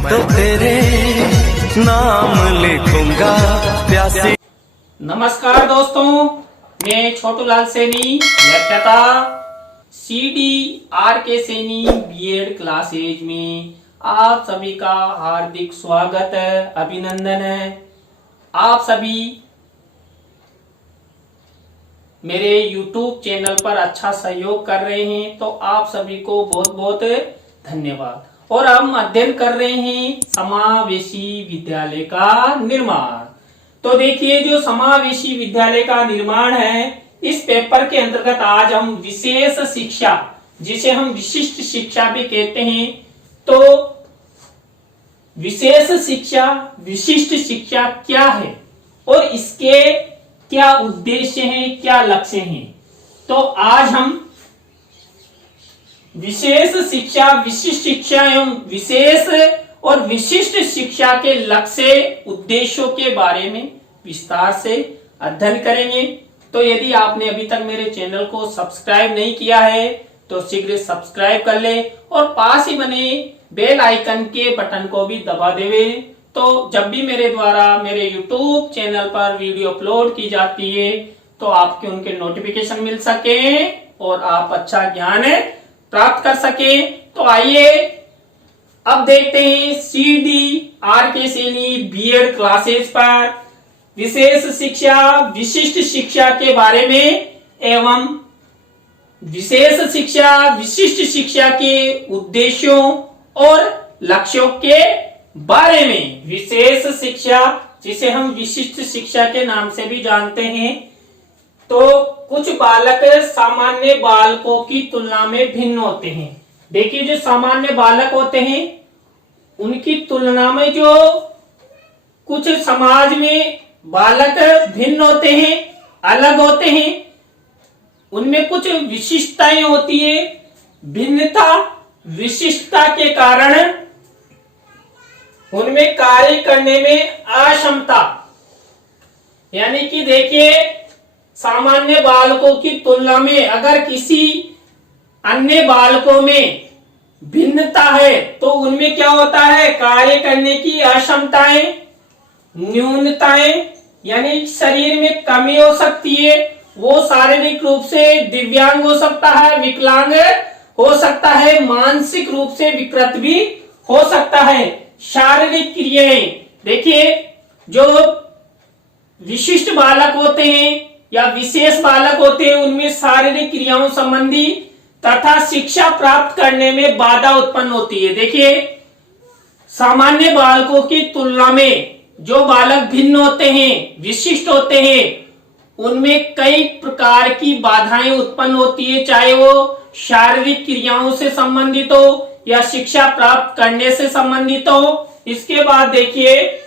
तो तेरे नाम लिखूंगा प्यासी। नमस्कार दोस्तों, मैं छोटू लाल सैनी, व्याख्याता CDRK सैनी बीएड क्लासेज में आप सभी का हार्दिक स्वागत है, अभिनंदन है। आप सभी मेरे YouTube चैनल पर अच्छा सहयोग कर रहे हैं, तो आप सभी को बहुत बहुत धन्यवाद। और हम अध्ययन कर रहे हैं समावेशी विद्यालय का निर्माण। तो देखिए, जो समावेशी विद्यालय का निर्माण है, इस पेपर के अंतर्गत आज हम विशेष शिक्षा, जिसे हम विशिष्ट शिक्षा भी कहते हैं, तो विशेष शिक्षा, विशिष्ट शिक्षा क्या है और इसके क्या उद्देश्य हैं, क्या लक्ष्य हैं। तो आज हम विशेष शिक्षा, विशिष्ट शिक्षा एवं विशेष और विशिष्ट शिक्षा के लक्ष्य, उद्देश्यों के बारे में विस्तार से अध्ययन करेंगे। तो यदि आपने अभी तक मेरे चैनल को सब्सक्राइब नहीं किया है तो शीघ्र सब्सक्राइब कर ले और पास ही बने बेल आइकन के बटन को भी दबा देवे, तो जब भी मेरे द्वारा मेरे YouTube चैनल पर वीडियो अपलोड की जाती है तो आपके उनके नोटिफिकेशन मिल सके और आप अच्छा ज्ञान प्राप्त कर सके। तो आइए अब देखते हैं CDRK सैनी बीएड क्लासेस पर विशेष शिक्षा, विशिष्ट शिक्षा के बारे में एवं विशेष शिक्षा, विशिष्ट शिक्षा के उद्देश्यों और लक्ष्यों के बारे में। विशेष शिक्षा, जिसे हम विशिष्ट शिक्षा के नाम से भी जानते हैं, तो कुछ बालक सामान्य बालकों की तुलना में भिन्न होते हैं। देखिए, जो सामान्य बालक होते हैं उनकी तुलना में जो कुछ समाज में बालक भिन्न होते हैं, अलग होते हैं, उनमें कुछ विशिष्टताएं होती है। भिन्नता, विशिष्टता के कारण उनमें कार्य करने में अक्षमता, यानी कि देखिए, सामान्य बालकों की तुलना में अगर किसी अन्य बालकों में भिन्नता है तो उनमें क्या होता है, कार्य करने की अक्षमताएं, न्यूनताएं, यानी शरीर में कमी हो सकती है। वो शारीरिक रूप से दिव्यांग हो सकता है, विकलांग हो सकता है, मानसिक रूप से विकृत भी हो सकता है। शारीरिक क्रियाएं, देखिए, जो विशिष्ट बालक होते हैं या विशेष बालक होते हैं, उनमें शारीरिक क्रियाओं संबंधी तथा शिक्षा प्राप्त करने में बाधा उत्पन्न होती है। देखिए, सामान्य बालकों की तुलना में जो बालक भिन्न होते हैं, विशिष्ट होते हैं, उनमें कई प्रकार की बाधाएं उत्पन्न होती है, चाहे वो शारीरिक क्रियाओं से संबंधित हो या शिक्षा प्राप्त करने से संबंधित हो। इसके बाद देखिए,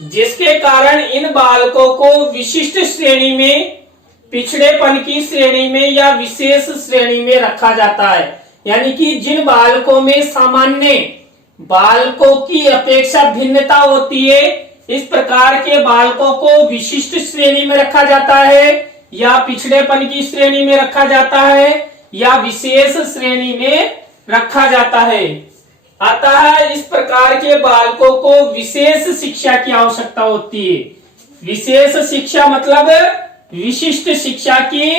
जिसके कारण इन बालकों को विशिष्ट श्रेणी में, पिछड़ेपन की श्रेणी में या विशेष श्रेणी में रखा जाता है। यानी कि जिन बालकों में सामान्य बालकों की अपेक्षा भिन्नता होती है, इस प्रकार के बालकों को विशिष्ट श्रेणी में रखा जाता है या पिछड़ेपन की श्रेणी में रखा जाता है या विशेष श्रेणी में रखा जाता है। अतः इस प्रकार के बालकों को विशेष शिक्षा की आवश्यकता होती है। विशेष शिक्षा मतलब विशिष्ट शिक्षा की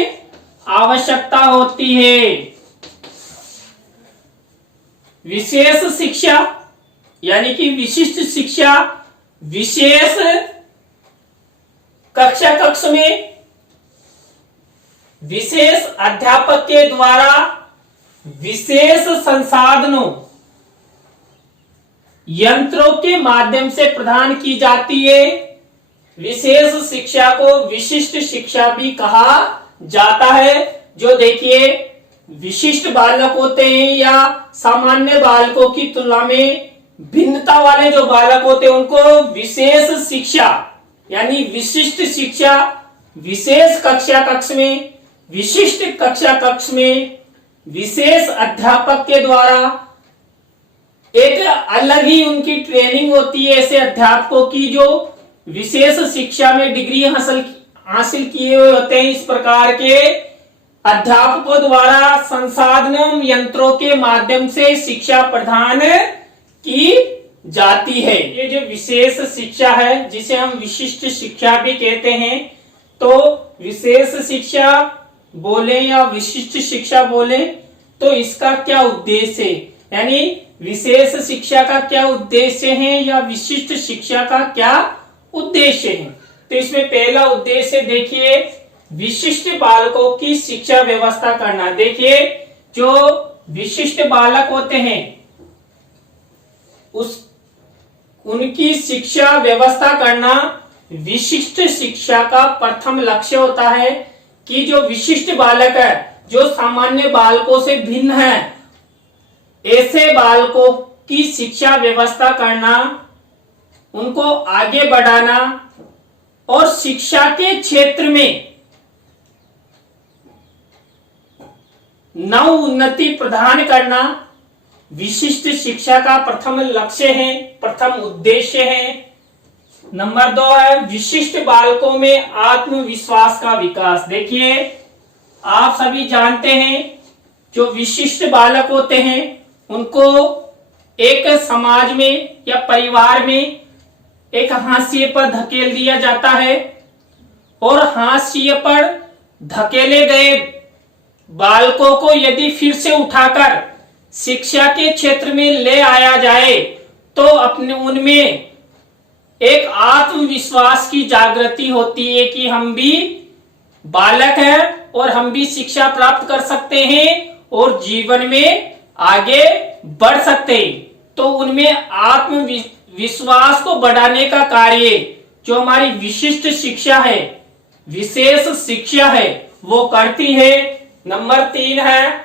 आवश्यकता होती है। विशेष शिक्षा यानी कि विशिष्ट शिक्षा विशेष कक्ष में विशेष अध्यापक के द्वारा विशेष संसाधनों, यंत्रों के माध्यम से प्रदान की जाती है। विशेष शिक्षा को विशिष्ट शिक्षा भी कहा जाता है। जो देखिए, विशिष्ट बालक होते हैं या सामान्य बालकों की तुलना में भिन्नता वाले जो बालक होते हैं, उनको विशेष शिक्षा यानी विशिष्ट शिक्षा विशेष कक्ष में, विशिष्ट कक्ष में विशेष अध्यापक के द्वारा एक अलग ही उनकी ट्रेनिंग होती है। ऐसे अध्यापकों की जो विशेष शिक्षा में डिग्री हासिल किए हुए होते हैं, इस प्रकार के अध्यापकों द्वारा संसाधनों, यंत्रों के माध्यम से शिक्षा प्रदान की जाती है। ये जो विशेष शिक्षा है, जिसे हम विशिष्ट शिक्षा भी कहते हैं, तो विशेष शिक्षा बोले या विशिष्ट शिक्षा बोले तो इसका क्या उद्देश्य है, यानी विशेष शिक्षा का क्या उद्देश्य है या विशिष्ट शिक्षा का क्या उद्देश्य है। तो इसमें पहला उद्देश्य देखिए, विशिष्ट बालकों की शिक्षा व्यवस्था करना। देखिए जो विशिष्ट बालक होते हैं उनकी शिक्षा व्यवस्था करना विशिष्ट शिक्षा का प्रथम लक्ष्य होता है। कि जो विशिष्ट बालक है, जो सामान्य बालकों से भिन्न है, ऐसे बालकों की शिक्षा व्यवस्था करना, उनको आगे बढ़ाना और शिक्षा के क्षेत्र में नव उन्नति प्रदान करना विशिष्ट शिक्षा का प्रथम लक्ष्य है, प्रथम उद्देश्य है। नंबर 2 है विशिष्ट बालकों में आत्मविश्वास का विकास। देखिए आप सभी जानते हैं जो विशिष्ट बालक होते हैं उनको एक समाज में या परिवार में एक हाशिए पर धकेल दिया जाता है, और हाशिए पर धकेले गए बालकों को यदि फिर से उठाकर शिक्षा के क्षेत्र में ले आया जाए तो अपने उनमें एक आत्मविश्वास की जागृति होती है कि हम भी बालक हैं और हम भी शिक्षा प्राप्त कर सकते हैं और जीवन में आगे बढ़ सकते हैं। तो उनमें आत्मविश्वास को बढ़ाने का कार्य जो हमारी विशिष्ट शिक्षा है, विशेष शिक्षा है, वो करती है। नंबर 3 है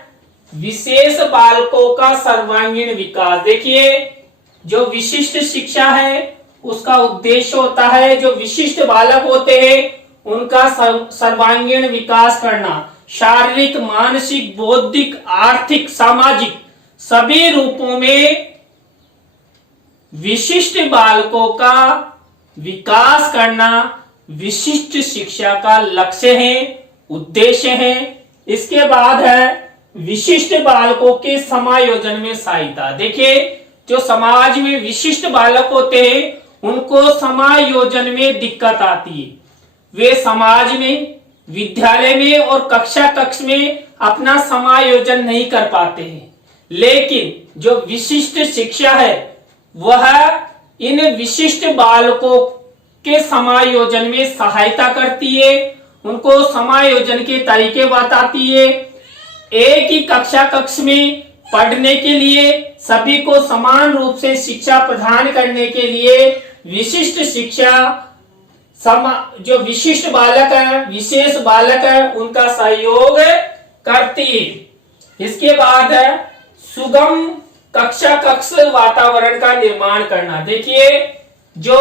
विशेष बालकों का सर्वांगीण विकास। देखिए जो विशिष्ट शिक्षा है उसका उद्देश्य होता है जो विशिष्ट बालक होते हैं उनका सर्वांगीण विकास करना, शारीरिक, मानसिक, बौद्धिक, आर्थिक, सामाजिक सभी रूपों में विशिष्ट बालकों का विकास करना विशिष्ट शिक्षा का लक्ष्य है, उद्देश्य है। इसके बाद है विशिष्ट बालकों के समायोजन में सहायता। देखिए जो समाज में विशिष्ट बालक होते हैं उनको समायोजन में दिक्कत आती है। वे समाज में, विद्यालय में और कक्ष में अपना समायोजन नहीं कर पाते हैं, लेकिन जो विशिष्ट शिक्षा है वह इन विशिष्ट बालकों के समायोजन में सहायता करती है, उनको समायोजन के तरीके बताती है। एक ही कक्ष में पढ़ने के लिए सभी को समान रूप से शिक्षा प्रदान करने के लिए विशिष्ट शिक्षा जो विशिष्ट बालक है, विशेष बालक है, उनका सहयोग करती है। इसके बाद है सुगम कक्ष वातावरण का निर्माण करना। देखिए जो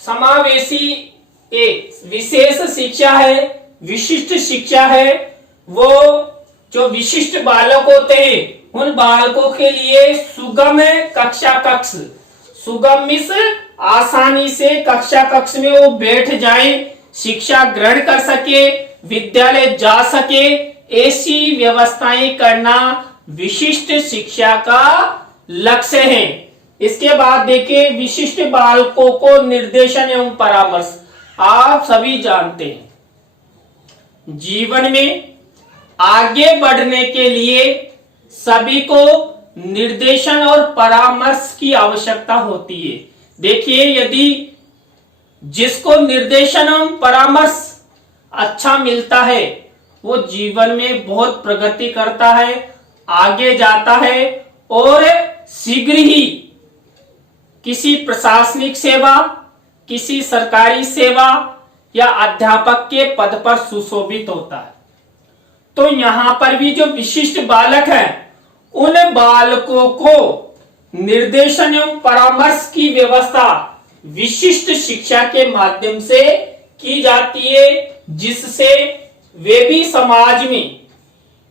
समावेशी एक विशेष शिक्षा है, विशिष्ट शिक्षा है, वो जो विशिष्ट बालक होते हैं उन बालकों के लिए सुगम कक्ष, सुगम मीन्स आसानी से कक्ष में वो बैठ जाए, शिक्षा ग्रहण कर सके, विद्यालय जा सके, ऐसी व्यवस्थाएं करना विशिष्ट शिक्षा का लक्ष्य है। इसके बाद देखिए विशिष्ट बालकों को निर्देशन एवं परामर्श। आप सभी जानते हैं जीवन में आगे बढ़ने के लिए सभी को निर्देशन और परामर्श की आवश्यकता होती है। देखिए यदि जिसको निर्देशन एवं परामर्श अच्छा मिलता है वो जीवन में बहुत प्रगति करता है, आगे जाता है और शीघ्र ही किसी प्रशासनिक सेवा, किसी सरकारी सेवा या अध्यापक के पद पर सुशोभित होता है। तो यहाँ पर भी जो विशिष्ट बालक है उन बालकों को निर्देशन एवं परामर्श की व्यवस्था विशिष्ट शिक्षा के माध्यम से की जाती है, जिससे वे भी समाज में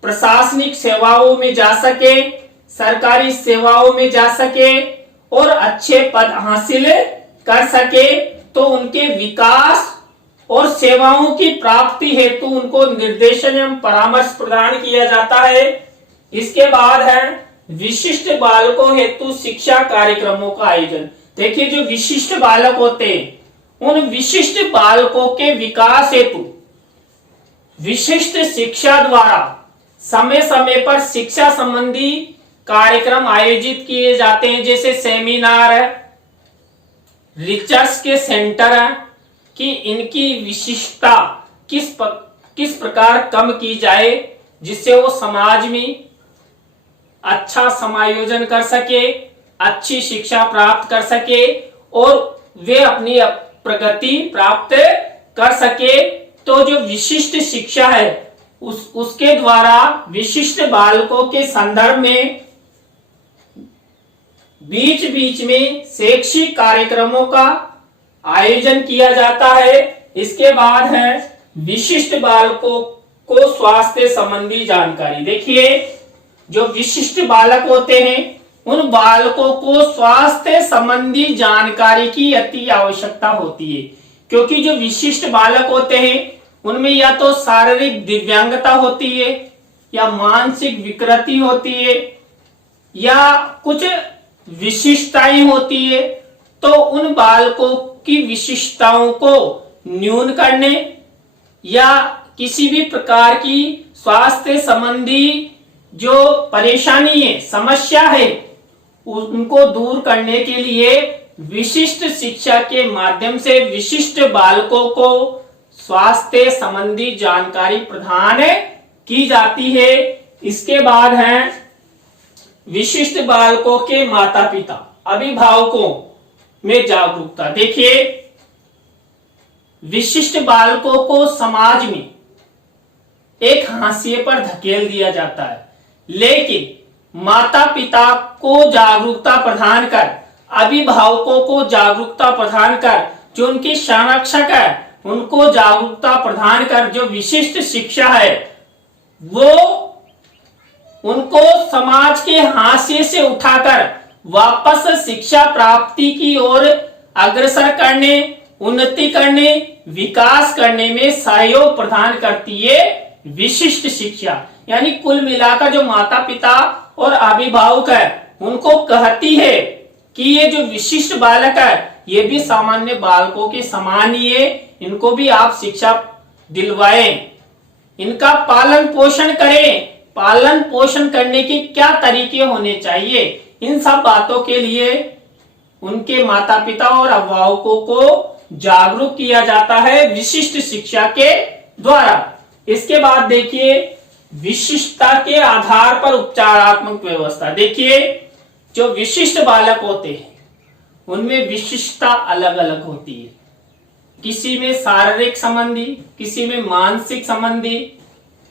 प्रशासनिक सेवाओं में जा सके, सरकारी सेवाओं में जा सके और अच्छे पद हासिल कर सके। तो उनके विकास और सेवाओं की प्राप्ति हेतु उनको निर्देशन एवं परामर्श प्रदान किया जाता है। इसके बाद है विशिष्ट बालकों हेतु शिक्षा कार्यक्रमों का आयोजन। देखिए, जो विशिष्ट बालक होते हैं उन विशिष्ट बालकों के विकास हेतु विशिष्ट शिक्षा द्वारा समय समय पर शिक्षा संबंधी कार्यक्रम आयोजित किए जाते हैं, जैसे सेमिनार है, रिसर्च के सेंटर है, कि इनकी विशिष्टता किस प्रकार कम की जाए जिससे वो समाज में अच्छा समायोजन कर सके, अच्छी शिक्षा प्राप्त कर सके और वे अपनी प्रगति प्राप्त कर सके। तो जो विशिष्ट शिक्षा है उसके द्वारा विशिष्ट बालकों के संदर्भ में बीच बीच में शैक्षिक कार्यक्रमों का आयोजन किया जाता है। इसके बाद है विशिष्ट बालकों को स्वास्थ्य संबंधी जानकारी। देखिए, जो विशिष्ट बालक होते हैं उन बालकों को स्वास्थ्य संबंधी जानकारी की अति आवश्यकता होती है, क्योंकि जो विशिष्ट बालक होते हैं उनमें या तो शारीरिक दिव्यांगता होती है या मानसिक विकृति होती है या कुछ विशिष्टताएं होती है। तो उन बालकों की विशिष्टताओं को न्यून करने या किसी भी प्रकार की स्वास्थ्य संबंधी जो परेशानी है, समस्या है, उनको दूर करने के लिए विशिष्ट शिक्षा के माध्यम से विशिष्ट बालकों को स्वास्थ्य संबंधी जानकारी प्रदान की जाती है। इसके बाद है विशिष्ट बालकों के माता पिता अभिभावकों में जागरूकता। देखिए, विशिष्ट बालकों को समाज में एक हाशिए पर धकेल दिया जाता है, लेकिन माता पिता को जागरूकता प्रदान कर, अभिभावकों को जागरूकता प्रदान कर, जो उनके संरक्षक है उनको जागरूकता प्रदान कर, जो विशिष्ट शिक्षा है वो उनको समाज के हाशिए से उठाकर वापस शिक्षा प्राप्ति की ओर अग्रसर करने, उन्नति करने, विकास करने में सहयोग प्रदान करती है विशिष्ट शिक्षा। यानी कुल मिलाकर जो माता पिता और अभिभावक है उनको कहती है कि ये जो विशिष्ट बालक है ये भी सामान्य बालकों के समान ही है, इनको भी आप शिक्षा दिलवाएं, इनका पालन पोषण करें। पालन पोषण करने के क्या तरीके होने चाहिए, इन सब बातों के लिए उनके माता पिता और अभिभावकों को जागरूक किया जाता है विशिष्ट शिक्षा के द्वारा। इसके बाद देखिए, विशिष्टता के आधार पर उपचारात्मक व्यवस्था। देखिए, जो विशिष्ट बालक होते हैं उनमें विशिष्टता अलग अलग होती है, किसी में शारीरिक संबंधी, किसी में मानसिक संबंधी,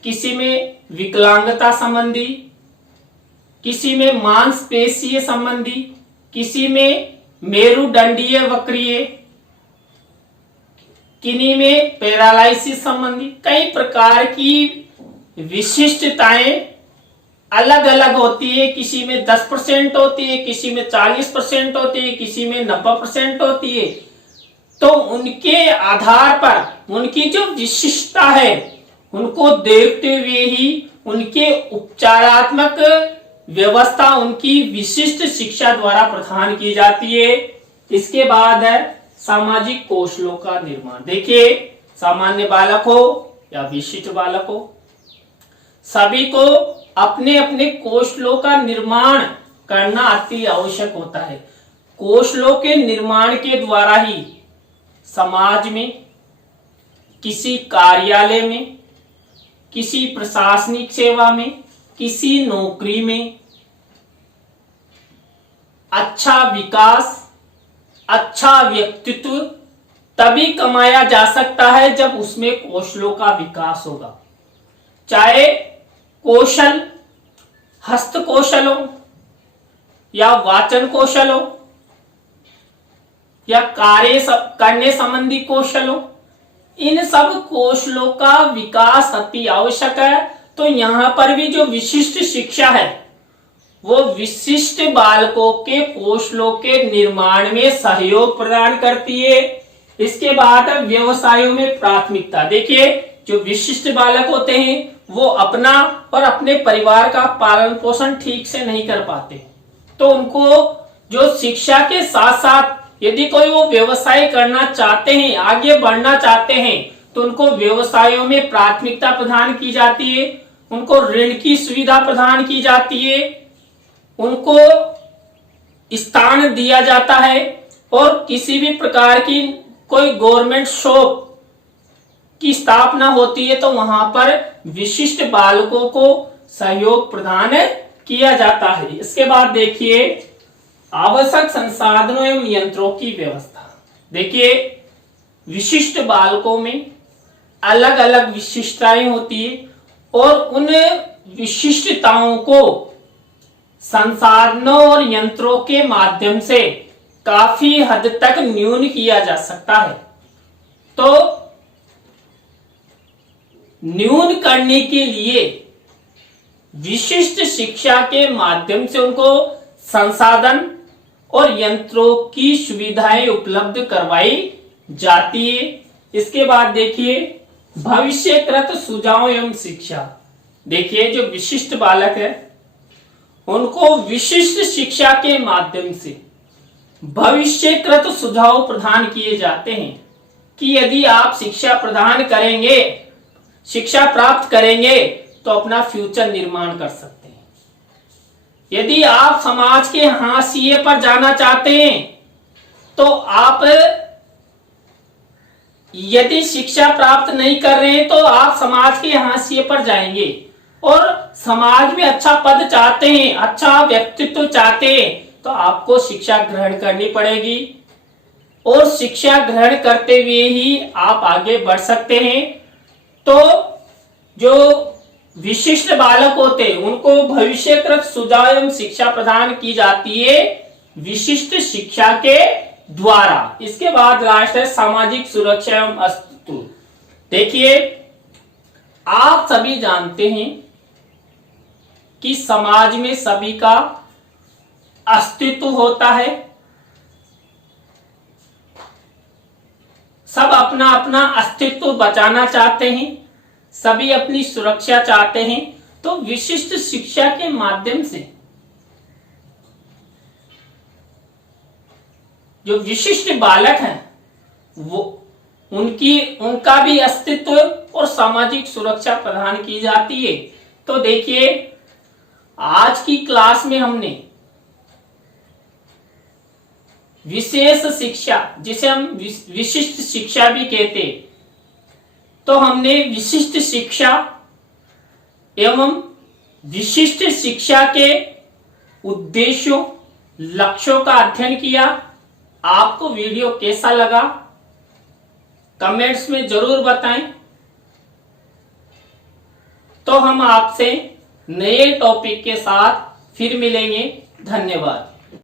किसी में विकलांगता संबंधी, किसी में मांसपेशीय संबंधी, किसी में मेरुदंडीय वक्रीय, किन्हीं में पैरालाइसिस संबंधी। कई प्रकार की विशिष्टताएं अलग अलग होती है, किसी में 10% होती है, किसी में 40% होती है, किसी में 90% होती है। तो उनके आधार पर उनकी जो विशिष्टता है उनको देखते हुए ही उनके उपचारात्मक व्यवस्था उनकी विशिष्ट शिक्षा द्वारा प्रदान की जाती है। इसके बाद है सामाजिक कौशलों का निर्माण। देखिए, सामान्य बालक हो या विशिष्ट बालक हो, सभी को अपने अपने कौशलों का निर्माण करना अति आवश्यक होता है। कौशलों के निर्माण के द्वारा ही समाज में, किसी कार्यालय में, किसी प्रशासनिक सेवा में, किसी नौकरी में अच्छा विकास, अच्छा व्यक्तित्व तभी कमाया जा सकता है जब उसमें कौशलों का विकास होगा। चाहे कौशल हस्त कौशल हो या वाचन कौशल हो या कार्य करने संबंधी कौशल हो, इन सब कौशलों का विकास अति आवश्यक है। तो यहाँ पर भी जो विशिष्ट शिक्षा है वो विशिष्ट बालकों के कौशलों के निर्माण में सहयोग प्रदान करती है। इसके बाद व्यवसायों में प्राथमिकता। देखिए, जो विशिष्ट बालक होते हैं वो अपना और अपने परिवार का पालन पोषण ठीक से नहीं कर पाते। तो उनको जो शिक्षा के साथ साथ यदि कोई वो व्यवसाय करना चाहते हैं, आगे बढ़ना चाहते हैं, तो उनको व्यवसायों में प्राथमिकता प्रदान की जाती है, उनको ऋण की सुविधा प्रदान की जाती है, उनको स्थान दिया जाता है, और किसी भी प्रकार की कोई गवर्नमेंट शॉप की स्थापना होती है तो वहां पर विशिष्ट बालकों को सहयोग प्रदान किया जाता है। इसके बाद देखिए आवश्यक संसाधनों एवं यंत्रों की व्यवस्था। देखिए विशिष्ट बालकों में अलग अलग विशिष्टताएं होती है और उन विशिष्टताओं को संसाधनों और यंत्रों के माध्यम से काफी हद तक न्यून किया जा सकता है। तो न्यून करने के लिए विशिष्ट शिक्षा के माध्यम से उनको संसाधन और यंत्रों की सुविधाएं उपलब्ध करवाई जाती है। इसके बाद देखिए भविष्यकृत सुझाव एवं शिक्षा। देखिए जो विशिष्ट बालक है उनको विशिष्ट शिक्षा के माध्यम से भविष्यकृत सुझाव प्रदान किए जाते हैं कि यदि आप शिक्षा प्रदान करेंगे, शिक्षा प्राप्त करेंगे तो अपना फ्यूचर निर्माण कर सकते हैं। यदि आप समाज के हाशिए पर जाना चाहते हैं तो आप यदि शिक्षा प्राप्त नहीं कर रहे हैं तो आप समाज के हाशिए पर जाएंगे, और समाज में अच्छा पद चाहते हैं, अच्छा व्यक्तित्व चाहते हैं तो आपको शिक्षा ग्रहण करनी पड़ेगी, और शिक्षा ग्रहण करते हुए ही आप आगे बढ़ सकते हैं। तो जो विशिष्ट बालक होते हैं उनको भविष्यकृत सुझाव एवं शिक्षा प्रदान की जाती है विशिष्ट शिक्षा के द्वारा। इसके बाद लास्ट है सामाजिक सुरक्षा एवं अस्तित्व। देखिए आप सभी जानते हैं कि समाज में सभी का अस्तित्व होता है, सब अपना अपना अस्तित्व बचाना चाहते हैं, सभी अपनी सुरक्षा चाहते हैं। तो विशिष्ट शिक्षा के माध्यम से जो विशिष्ट बालक हैं वो उनका भी अस्तित्व और सामाजिक सुरक्षा प्रदान की जाती है। तो देखिए आज की क्लास में हमने विशेष शिक्षा, जिसे हम विशिष्ट शिक्षा भी कहते, तो हमने विशिष्ट शिक्षा एवं विशिष्ट शिक्षा के उद्देश्यों, लक्ष्यों का अध्ययन किया। आपको वीडियो कैसा लगा कमेंट्स में जरूर बताएं। तो हम आपसे नए टॉपिक के साथ फिर मिलेंगे। धन्यवाद।